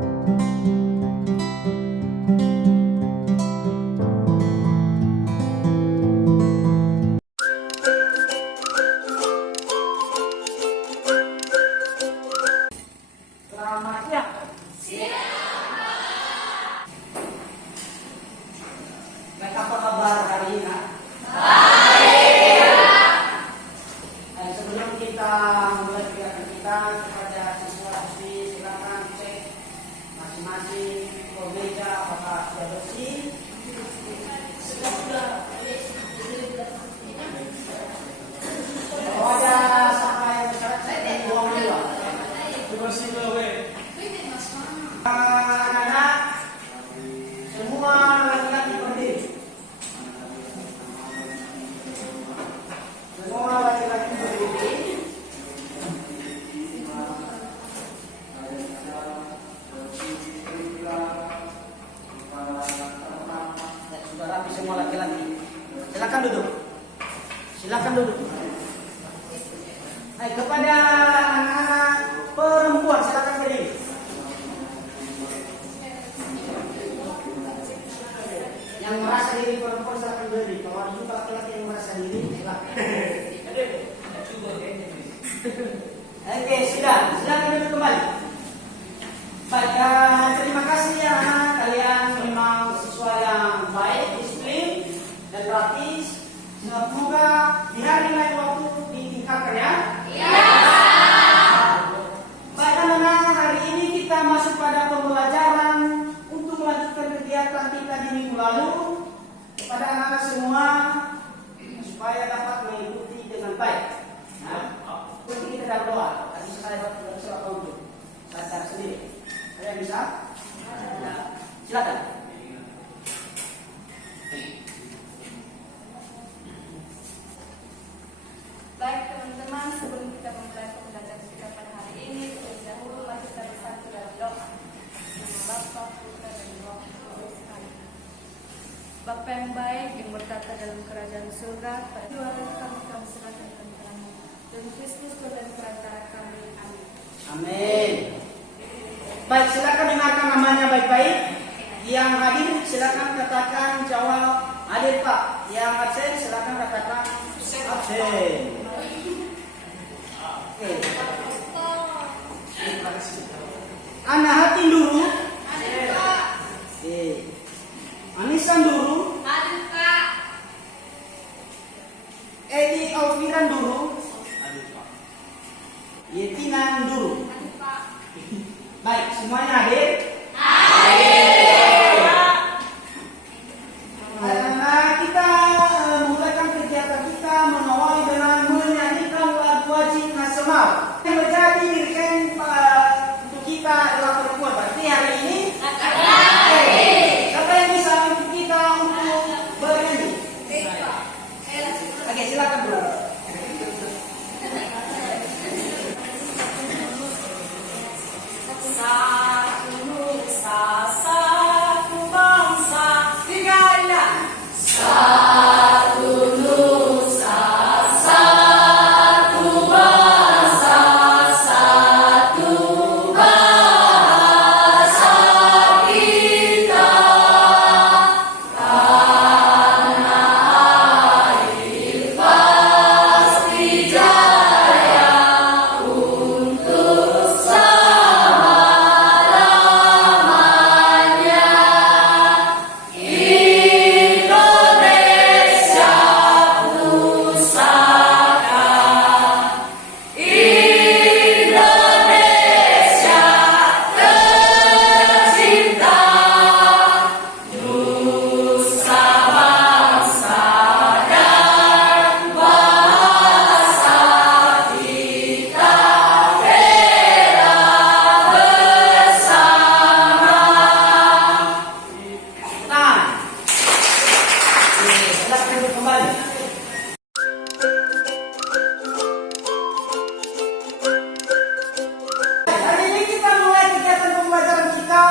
Selamat siang. Baik, apa kabar hari ini? Baik. Sebelum kita mulai kegiatan kita, kepada siswa-siswi silakan cek masing-masing meja apakah sudah bersih. Kalau ada sampah yang besar, saya buang dulu. Anak-anak semua laki-laki berdiri. Semua laki-laki berdiri. Sudah rapi semua laki-laki. Silakan duduk. Silakan duduk. Hai, kepada anak-anak perempuan silakan berdiri. Yang merasa diri perempuan silakan berdiri. Kalau ada juga laki-laki yang merasa diri silakan. Oke, silakan duduk kembali. Baik, terima kasih ya anak, kalian memang siswa yang baik, disiplin dan praktis. Semoga di hari lain waktu ditingkatkan ya. Baik anak-anak, hari ini kita masuk pada pembelajaran untuk melanjutkan kegiatan kita di minggu lalu. Kepada anak-anak semua supaya dapat mengikuti dengan baik. Nah, kita dalam doa. Tadi saya tidak bisa untuk sadar sendiri. Ada yang bisa? Silakan. Baik teman-teman, sebelum kita memulai pembelajaran kita pada hari ini, terlebih dahulu mari kita bersatu dalam doa. Nama Bapa, Putra dan Roh Kudus. Amin. Bapa yang baik yang berkata dalam kerajaan surga, pada Tuhan kami serahkan kepadamu dan Kristus dan perantara kami. Amin. Amin. Baik, silakan dengarkan namanya baik-baik. Yang hadir silakan katakan jawab hadir Pak. Yang absen silakan katakan absen. Oke. Anak hati dulu. Oke. Anisan dulu. Edi Alfiran dulu. Yetinan dulu. Baik, semuanya hadir? Kita memulaikan kegiatan kita mengawali dengan menyanyikan lagu wajib nasional yang menjadi dirikan untuk kita adalah perempuan. Berarti hari ini siapa yang bisa untuk kita untuk bernyanyi? Oke, silakan dulu. Satu nusa, satu bangsa, tiga. Satu nusa, satu bangsa, satu bahasa kita. Tanah air pasti jaya untuk selama-lamanya. Indonesia pusaka, Indonesia tercinta, nusa bangsa dan bahasa kita bela bersama. Nah, silakan duduk kembali. Hari ini kita mulai kegiatan pembelajaran kita,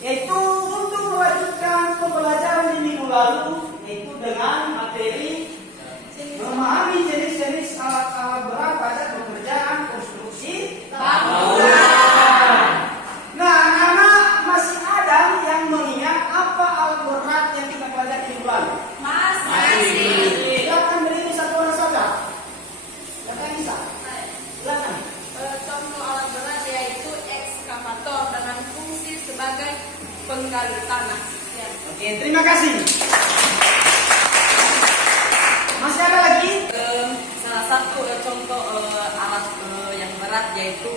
yaitu untuk melanjutkan pembelajaran di minggu lalu, yaitu dengan materi memahami jenis-jenis alat-alat berat pada pekerjaan konstruksi bangunan. Nah, anak-anak sebagai penggali tanah. Ya. Oke, terima kasih. Masih ada lagi? Salah satu contoh alat yang berat yaitu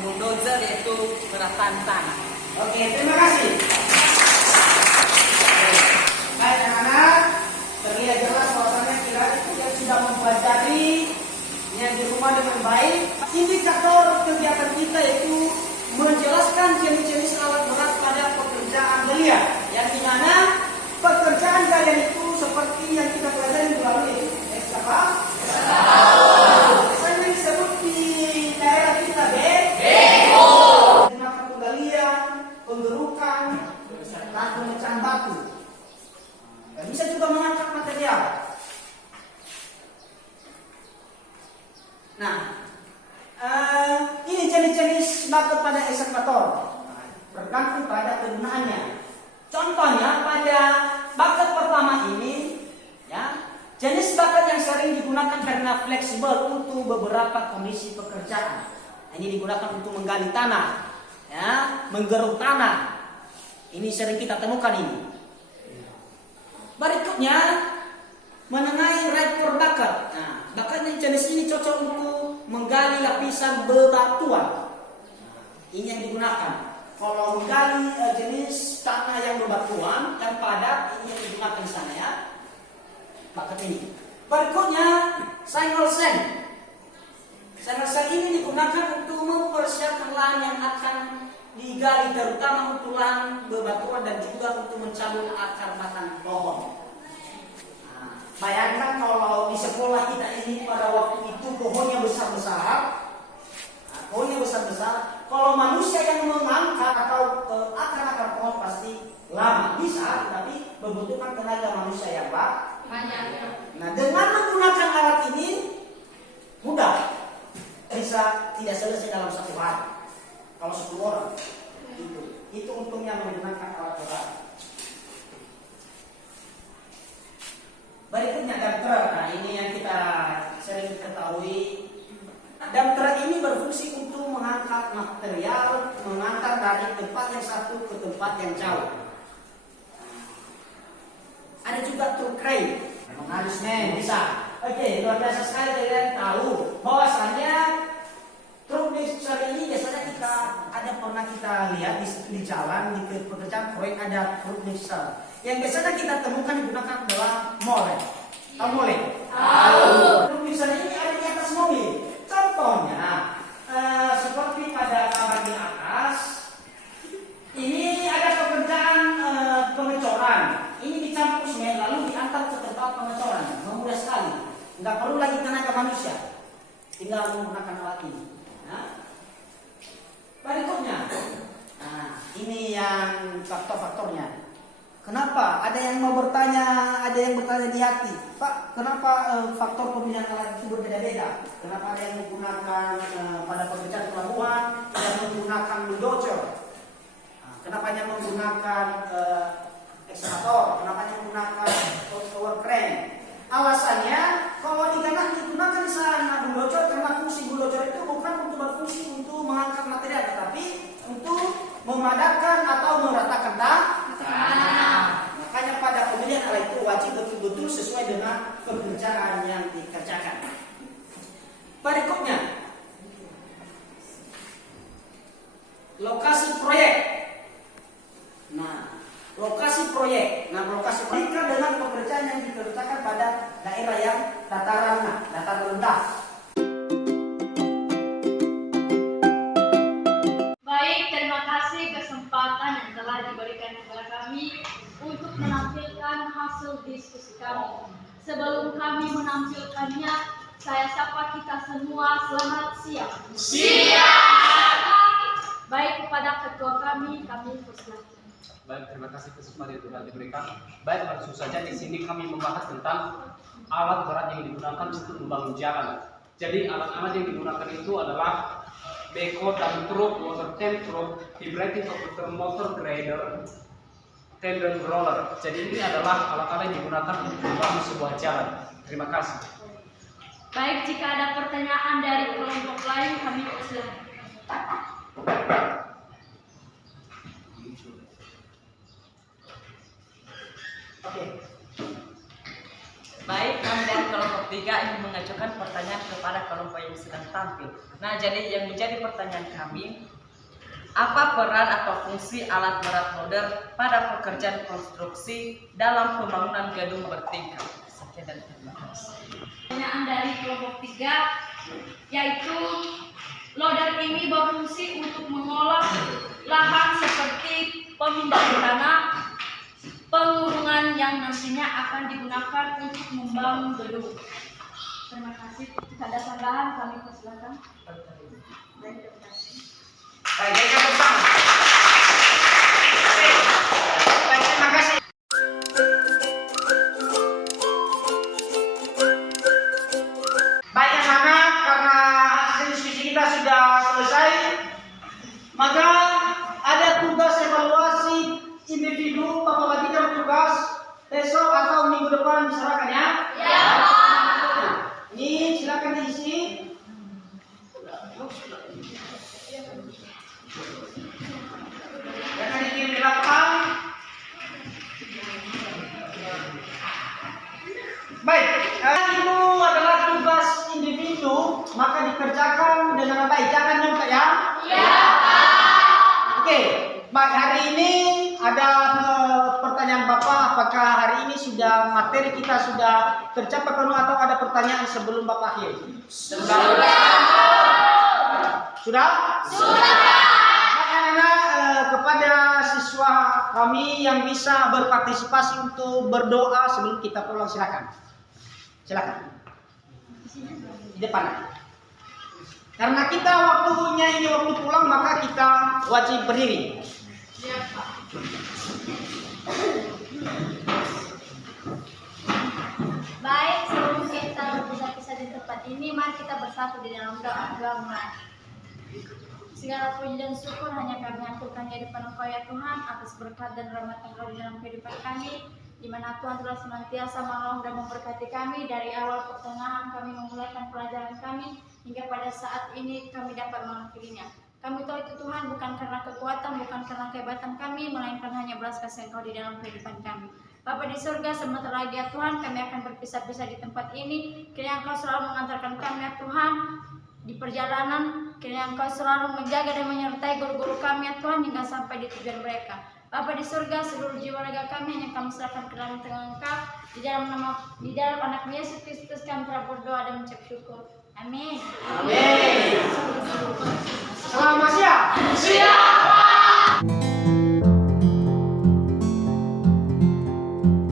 bulldozer, yaitu gerakan tanah. Oke, terima kasih. Baik anak-anak, terlihat jelas bahwasannya kita sudah mempelajari yang di rumah dengan baik. Indikator kegiatan kita itu menjelaskan jenis-jenis alat berat pada pekerjaan kalian. Yang dimana pekerjaan kalian itu seperti yang kita pelajari melalui apa? Misalnya disebut di daerah kita beko, menggunakan penggalian, penggerukan, dan pemecahan batu. Dan bisa juga mengangkat material. Nah, ini jenis-jenis bakat pada ekskavator, bergantung pada kegunaannya. Contohnya pada bakat pertama ini, ya, jenis bakat yang sering digunakan karena fleksibel untuk beberapa kondisi pekerjaan. Ini digunakan untuk menggali tanah, ya, menggeruk tanah. Ini sering kita temukan ini. Berikutnya, mengenai rekor bakat. Nah, bakatnya jenis ini cocok untuk menggali lapisan bebatuan. Ini yang digunakan. Kalau menggali jenis tanah yang bebatuan dan padat, ini yang digunakan di sana, ya. Bakat ini. Berikutnya, single sand. Single sand ini digunakan untuk mempersiapkan lahan yang akan digali, terutama untuk lahan bebatuan dan juga untuk mencabut akar batang pohon. Nah, bayangkan kalau di sekolah kita ini pada waktu itu pohonnya besar-besar. Pohonnya besar-besar. Kalau manusia yang mengangkat atau akar-akar pohon pasti lama bisa, tapi membutuhkan tenaga manusia yang banyak. Nah, dengan menggunakan alat ini mudah, bisa tidak selesai dalam 1 hari. Kalau 10 orang, itu untungnya menggunakan alat berat. Berikutnya dump truck. Nah, ini yang kita sering ketahui. Dump truck ini berfungsi untuk mengangkat material, mengantar dari tempat yang satu ke tempat yang jauh. Ada juga truk crane, mengalus bisa. Oke, luar biasa sekali kalian tahu bahwasannya truk mixer ini biasanya pernah kita lihat di jalan di pekerjaan proyek ada truk mixer. Yang biasanya kita temukan digunakan adalah mole. Tahu mole? Tahu. Truk mixer ini ada di atas mobil. Contohnya seperti pada gambar di atas, ini ada pekerjaan pengecoran. Ini dicampur semen lalu diantar ke tempat pengecoran. Mudah sekali, nggak perlu lagi tenaga manusia, tinggal menggunakan alat ini. Nah, berikutnya, nah ini yang faktor-faktornya. Kenapa? Ada yang mau bertanya, ada yang bertanya di hati, Pak, kenapa faktor pemilihan alat itu berbeda-beda? Kenapa ada yang menggunakan pada pekerjaan pelabuhan, yang menggunakan bulldozer? Kenapa hanya menggunakan ekskavator? Kenapa hanya menggunakan tower crane? Alasannya, kalau digunakan di sana bulldozer, karena fungsi bulldozer itu bukan untuk berfungsi untuk mengangkat material, tetapi untuk memadatkan atau meratakan tanah. Makanya pada pemilihan alat itu wajib betul-betul sesuai dengan pekerjaan yang dikerjakan. Berikutnya, lokasi proyek. Lokasi proyek dengan pekerjaan yang dikerjakan pada daerah yang dataran rendah. Baik, terima kasih kesempatan yang telah diberikan kepada kami untuk menampilkan hasil diskusi kami. Sebelum kami menampilkannya, saya sapa kita semua selamat siang. Siang. Baik, kepada ketua kami persilakan. Baik, terima kasih kesempatan yang telah diberikan. Baik, langsung saja di sini kami membahas tentang alat berat yang digunakan untuk membangun jalan. Jadi alat-alat yang digunakan itu adalah beko, dump truck, water tank truck, vibrating operator, motor grader, tendon roller. Jadi ini adalah alat-alat yang digunakan untuk membangun sebuah jalan. Terima kasih. Baik, jika ada pertanyaan dari kelompok lain kami persilakan. 3 ingin mengajukan pertanyaan kepada kelompok yang sedang tampil. Nah, jadi yang menjadi pertanyaan kami, apa peran atau fungsi alat berat loader pada pekerjaan konstruksi dalam pembangunan gedung bertingkat? Sekian dan terima kasih. Pertanyaan dari kelompok 3 yaitu loader ini berfungsi untuk mengolah lahan seperti pemindahan tanah, pengurungan yang nantinya akan digunakan untuk membangun gedung. Terima kasih. Jika ada tambahan kami persilakan. Baik, terima kasih. Baik, berikan tepuk tangan. Baik, terima kasih. Baik anak-anak, karena hasil diskusi kita sudah selesai, maka ada tugas evaluasi individu. Bapak bagikan tugas besok atau minggu depan diserahkan ya. Ya. Ini silakan diisi. Jangan dikirim di belakang. Baik, itu adalah tugas individu, maka dikerjakan dengan baik. Jangan nyontek ya. Iya. Oke, baik, hari ini ada pertanyaan Bapak, apakah hari ini sudah materi kita sudah tercapai penuh atau ada pertanyaan sebelum Bapak akhir? Sudah. Sudah? Sudah. Anak-anak, kepada siswa kami yang bisa berpartisipasi untuk berdoa sebelum kita pulang, silakan. Silakan. Di depan. Karena kita waktunya ini waktu pulang, maka kita wajib berdiri. Baik, sebelum kita berpisah-pisah di tempat ini, mari kita bersatu di dalam doa. Segala puji dan syukur hanya kami aturkan di depan Engkau ya Tuhan atas berkat dan rahmat Engkau di dalam kehidupan kami, di mana Tuhan telah senantiasa menolong dan memberkati kami dari awal pertengahan kami memulaikan pelajaran kami hingga pada saat ini kami dapat mengakhirinya. Kami tahu itu Tuhan bukan karena kekuatan, bukan karena kehebatan kami, melainkan hanya belas kasih Engkau di dalam kehidupan kami. Bapa di surga, sebentar lagi ya Tuhan, kami akan berpisah-pisah di tempat ini. Kiranya Engkau selalu mengantarkan kami ya Tuhan di perjalanan. Kiranya Engkau selalu menjaga dan menyertai guru-guru kami ya Tuhan hingga sampai di tujuan mereka. Bapa di surga, seluruh jiwa raga kami hanya kami serahkan ke dalam tangan Engkau. Di dalam anak Yesus Kristus kami telah berdoa dan mengucap syukur. Amin. Amin. Selamat siang.